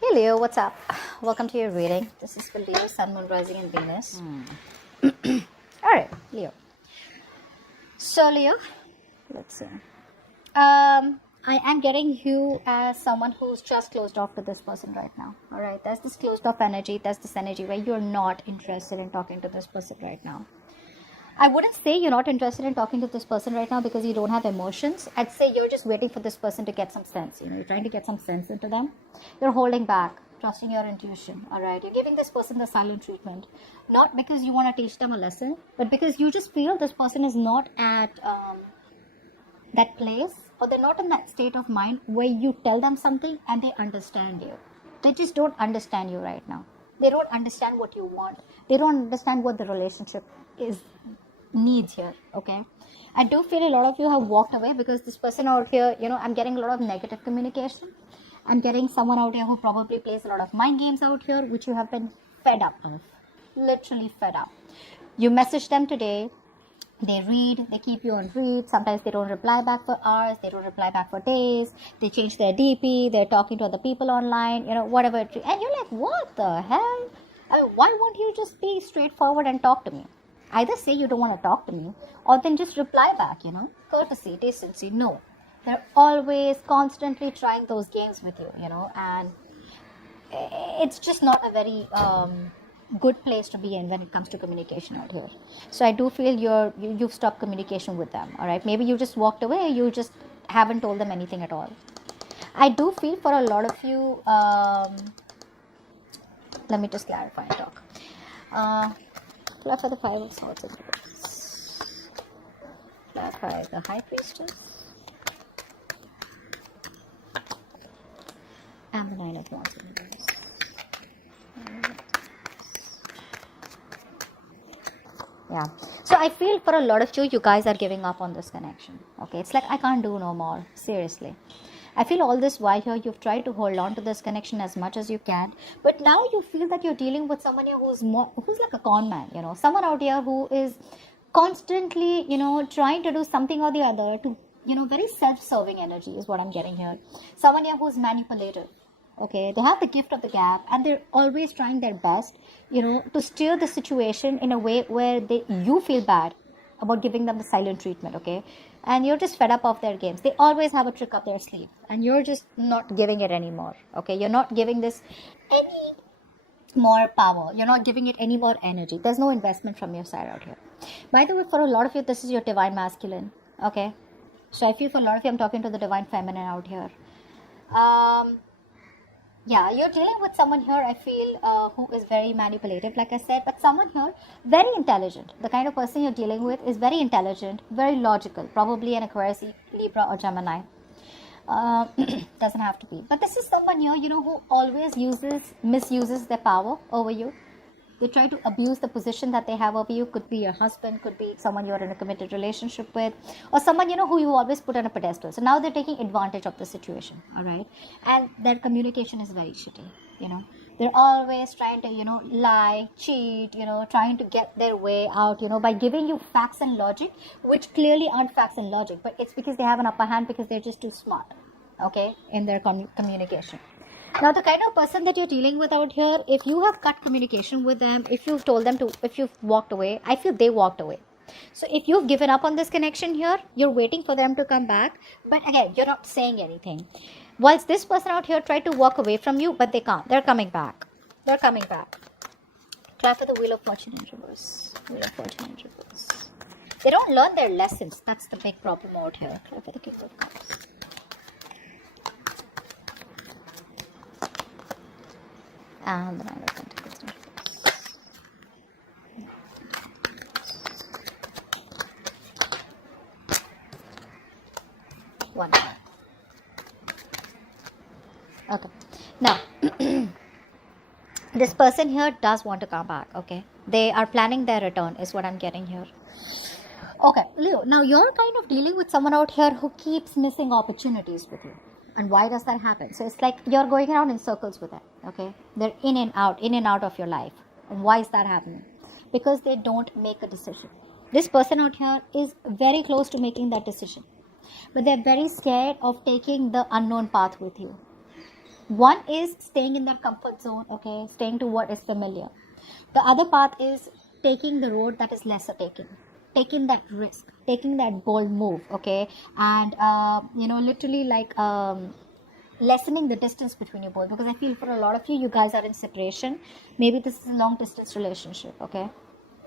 Hey Leo, what's up? Welcome to your reading. This is for Leo, Sun, Moon, Rising, and Venus. Alright, Leo. So, Leo, let's see. I am getting you as someone who's just closed off to this person right now. Alright, there's this closed off energy, there's this energy where you're not interested in talking to this person right now. I wouldn't say you're not interested in talking to this person right now because you don't have emotions. I'd say you're just waiting for this person to get some sense. You're trying to get some sense into them. You're holding back, trusting your intuition. All right. You're giving this person the silent treatment, not because you want to teach them a lesson, but because you just feel this person is not at that place, or they're not in that state of mind where you tell them something and they understand you. They just don't understand you right now. They don't understand what you want. They don't understand what the relationship needs here. Okay, I do feel a lot of you have walked away because this person out here, I'm getting a lot of negative communication. I'm getting someone out here who probably plays a lot of mind games out here, which you have been fed up of. Literally fed up. You message them today, they read, they keep you on read. Sometimes they don't reply back for hours, they don't reply back for days, they change their DP, they're talking to other people online, whatever. And you're like, what the hell? I mean, why won't you just be straightforward and talk to me? Either say you don't want to talk to me, or then just reply back, courtesy, decency. No, they're always constantly trying those games with you, and it's just not a very good place to be in when it comes to communication out here. So I do feel you've stopped communication with them. All right, maybe you just walked away, you just haven't told them anything at all. I do feel for a lot of you, let me just clarify and talk. Clarify the Five of Swords and Reverse. Clarify the High Priestess and the Nine of Wands in Reverse. Yeah. So I feel for a lot of you guys are giving up on this connection. Okay, it's like I can't do no more. Seriously. I feel all this while here you've tried to hold on to this connection as much as you can, but now you feel that you're dealing with someone here who's like a con man, someone out here who is constantly, trying to do something or the other to, very self-serving energy is what I'm getting here. Someone here who's manipulative. Okay, they have the gift of the gab and they're always trying their best, to steer the situation in a way where you feel bad about giving them the silent treatment. Okay, and you're just fed up of their games. They always have a trick up their sleeve and you're just not giving it anymore. Okay, you're not giving this any more power. You're not giving it any more energy. There's no investment from your side out here. By the way, for a lot of you, this is your divine masculine. Okay, so I feel for a lot of you, I'm talking to the divine feminine out here. Yeah, you're dealing with someone here, I feel, who is very manipulative, like I said, but someone here, very intelligent. The kind of person you're dealing with is very intelligent, very logical, probably an Aquarius, Libra, or Gemini. Doesn't have to be. But this is someone here, who always misuses their power over you. They try to abuse the position that they have over you. Could be your husband, could be someone you're in a committed relationship with, or someone, who you always put on a pedestal. So now they're taking advantage of the situation, all right? And their communication is very shitty, They're always trying to, lie, cheat, trying to get their way out, by giving you facts and logic, which clearly aren't facts and logic, but it's because they have an upper hand because they're just too smart, okay, in their communication. Now, the kind of person that you're dealing with out here, if you have cut communication with them, if you've told them to, if you've walked away, I feel they walked away. So if you've given up on this connection here, you're waiting for them to come back. But again, you're not saying anything. Whilst this person out here tried to walk away from you, but they can't. They're coming back. They're coming back. Try for the Wheel of Fortune in reverse. Wheel of Fortune in reverse. They don't learn their lessons. That's the big problem out here. Try for the King of Cups. And the Nine of Pentacles in reverse. One. Okay. Now, this person here does want to come back. Okay. They are planning their return is what I'm getting here. Okay, Leo. Now, you're kind of dealing with someone out here who keeps missing opportunities with you. And why does that happen? So it's like you're going around in circles with them, okay? They're in and out of your life. And why is that happening? Because they don't make a decision. This person out here is very close to making that decision. But they're very scared of taking the unknown path with you. One is staying in their comfort zone, okay, staying to what is familiar. The other path is taking the road that is lesser taking that risk, taking that bold move, okay, and literally like lessening the distance between you both, because I feel for a lot of you guys are in separation. Maybe this is a long distance relationship, okay.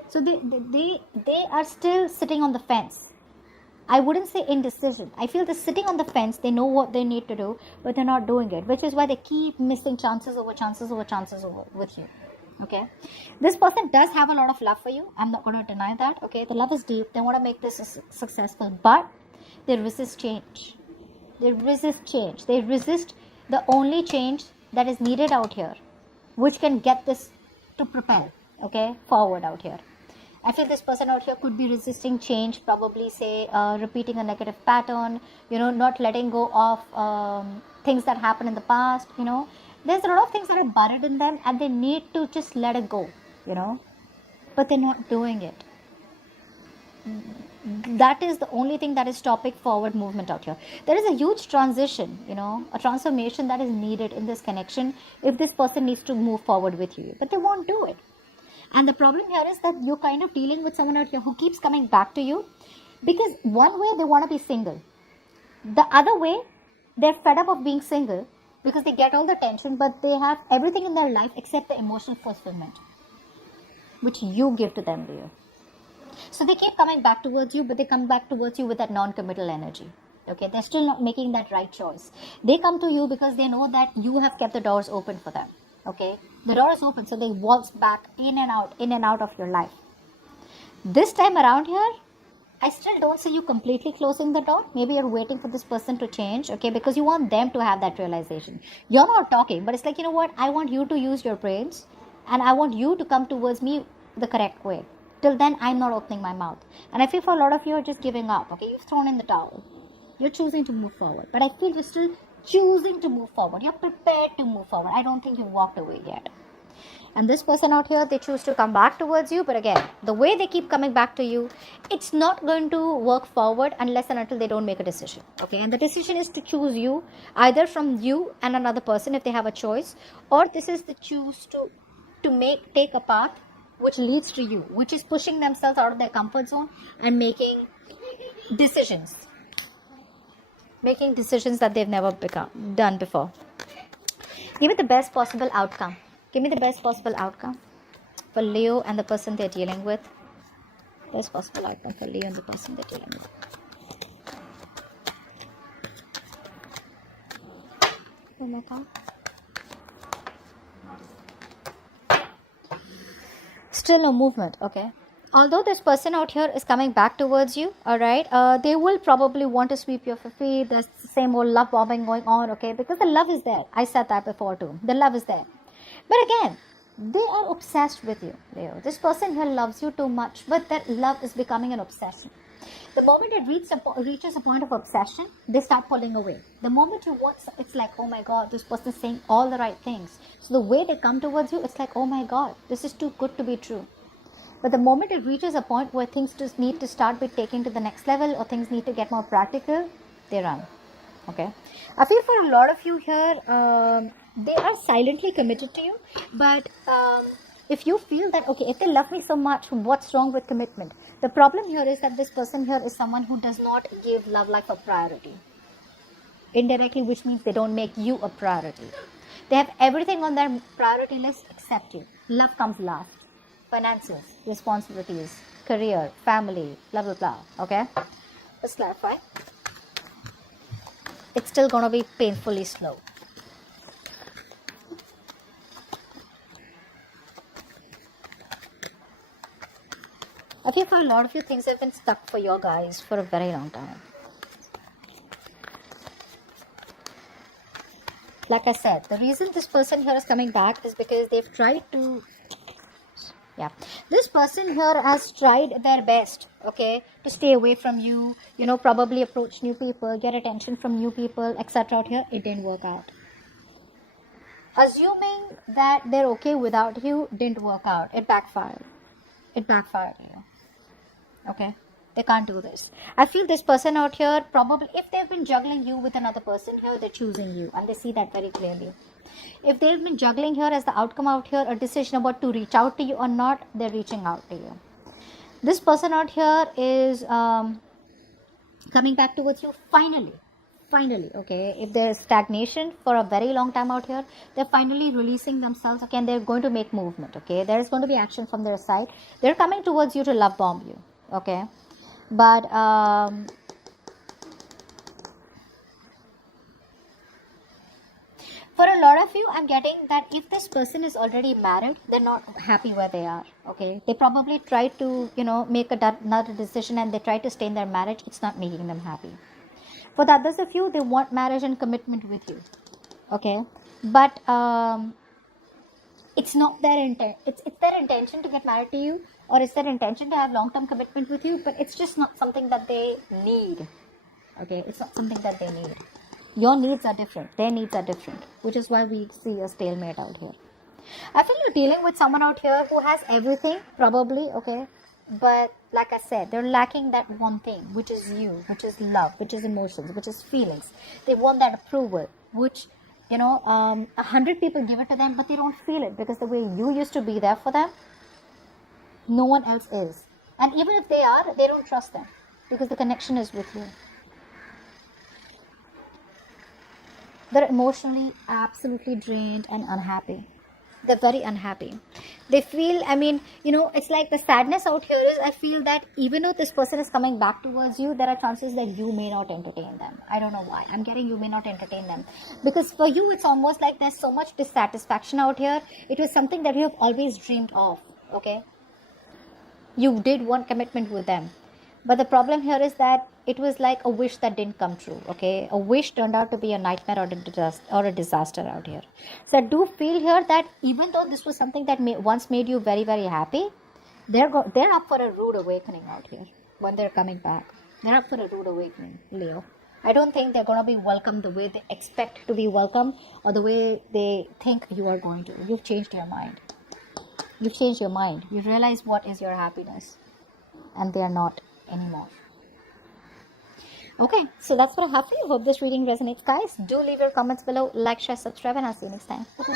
So they are still sitting on the fence. I wouldn't say indecision. I feel they're sitting on the fence. They know what they need to do, but they're not doing it, which is why they keep missing chances over with you. Okay. This person does have a lot of love for you. I'm not going to deny that. Okay. The love is deep. They want to make this successful, but they resist change. They resist change. They resist the only change that is needed out here, which can get this to propel, okay, forward out here. I feel this person out here could be resisting change, probably say repeating a negative pattern, not letting go of things that happened in the past, There's a lot of things that are buried in them and they need to just let it go, but they're not doing it. That is the only thing that is stopping forward movement out here. There is a huge transition, a transformation that is needed in this connection if this person needs to move forward with you, but they won't do it. And the problem here is that you're kind of dealing with someone out here who keeps coming back to you, because one way they want to be single, the other way they're fed up of being single because they get all the attention, but they have everything in their life except the emotional fulfillment, which you give to them, dear. So they keep coming back towards you, but they come back towards you with that non-committal energy. Okay, they're still not making that right choice. They come to you because they know that you have kept the doors open for them. Okay, the door is open, so they waltz back in and out of your life. This time around here, I still don't see you completely closing the door. Maybe you're waiting for this person to change, okay, because you want them to have that realization. You're not talking, but it's like, you know what, I want you to use your brains and I want you to come towards me the correct way. Till then, I'm not opening my mouth. And I feel for a lot of you are just giving up, okay? You've thrown in the towel. You're choosing to move forward. But I feel you're still choosing to move forward. You're prepared to move forward. I don't think you've walked away yet. And this person out here, they choose to come back towards you. But again, the way they keep coming back to you, it's not going to work forward unless and until they don't make a decision, okay? And the decision is to choose you, either from you and another person if they have a choice, or this is the choose to take a path which leads to you, which is pushing themselves out of their comfort zone and making decisions that they've never done before. Give me the best possible outcome. Give me the best possible outcome for Leo and the person they're dealing with. Best possible outcome for Leo and the person they're dealing with. Oh my God. Still no movement, okay? Although this person out here is coming back towards you, all right, they will probably want to sweep your feet. There's the same old love bombing going on, okay? Because the love is there. I said that before too. The love is there. But again, they are obsessed with you, Leo. This person here loves you too much, but that love is becoming an obsession. The moment it reaches a point of obsession, they start pulling away. The moment you want, it's like, oh my God, this person is saying all the right things. So the way they come towards you, it's like, oh my God, this is too good to be true. But the moment it reaches a point where things just need to start be taken to the next level, or things need to get more practical, they run. Okay. I feel for a lot of you here, they are silently committed to you. But if you feel that, okay, if they love me so much, what's wrong with commitment? The problem here is that this person here is someone who does not give love life a priority. Indirectly, which means they don't make you a priority. They have everything on their priority list except you. Love comes last. Finances, responsibilities, career, family, blah, blah, blah. Okay? Let's clarify. It's still going to be painfully slow. I feel for a lot of you, things have been stuck for your guys for a very long time. Like I said, the reason this person here is coming back is because they've tried to... Yeah, this person here has tried their best, okay, to stay away from you, probably approach new people, get attention from new people, etc. out here. It didn't work out. Assuming that they're okay without you didn't work out. It backfired. It backfired, okay. They can't do this. I feel this person out here, probably, if they've been juggling you with another person here, they're choosing you. And they see that very clearly. If they've been juggling here as the outcome out here, a decision about to reach out to you or not, they're reaching out to you. This person out here is coming back towards you finally, okay. If there's stagnation for a very long time out here, they're finally releasing themselves, okay, and they're going to make movement, okay. There is going to be action from their side. They're coming towards you to love bomb you, okay. But for a lot of you, I'm getting that if this person is already married, they're not happy where they are, okay. They probably try to, make another decision, and they try to stay in their marriage. It's not making them happy. For the others of you, they want marriage and commitment with you, okay. But it's not their intent. It's their intention to get married to you, or it's their intention to have long-term commitment with you, but it's just not something that they need, okay. It's not something that they need. Your needs are different. Their needs are different, which is why we see a stalemate out here. I feel you're dealing with someone out here who has everything, probably, okay. But like I said, they're lacking that one thing, which is you, which is love, which is emotions, which is feelings. They want that approval, which, 100 people give it to them, but they don't feel it, because the way you used to be there for them, no one else is. And even if they are, they don't trust them, because the connection is with you. They're emotionally absolutely drained and unhappy. They're very unhappy. They feel, it's like the sadness out here is, I feel that even though this person is coming back towards you, there are chances that you may not entertain them. I don't know why. I'm getting you may not entertain them. Because for you, it's almost like there's so much dissatisfaction out here. It was something that you have always dreamed of, okay? You did want commitment with them. But the problem here is that it was like a wish that didn't come true, okay? A wish turned out to be a nightmare or a disaster out here. So I do feel here that even though this was something that once made you very, very happy, they're up for a rude awakening out here when they're coming back. They're up for a rude awakening, Leo. I don't think they're going to be welcomed the way they expect to be welcomed, or the way they think you are going to. You've changed your mind. You've changed your mind. You realize what is your happiness, and they are not anymore. Okay, so that's what I have for you. Hope this reading resonates, guys. Do leave your comments below, like, share, subscribe, and I'll see you next time. Okay.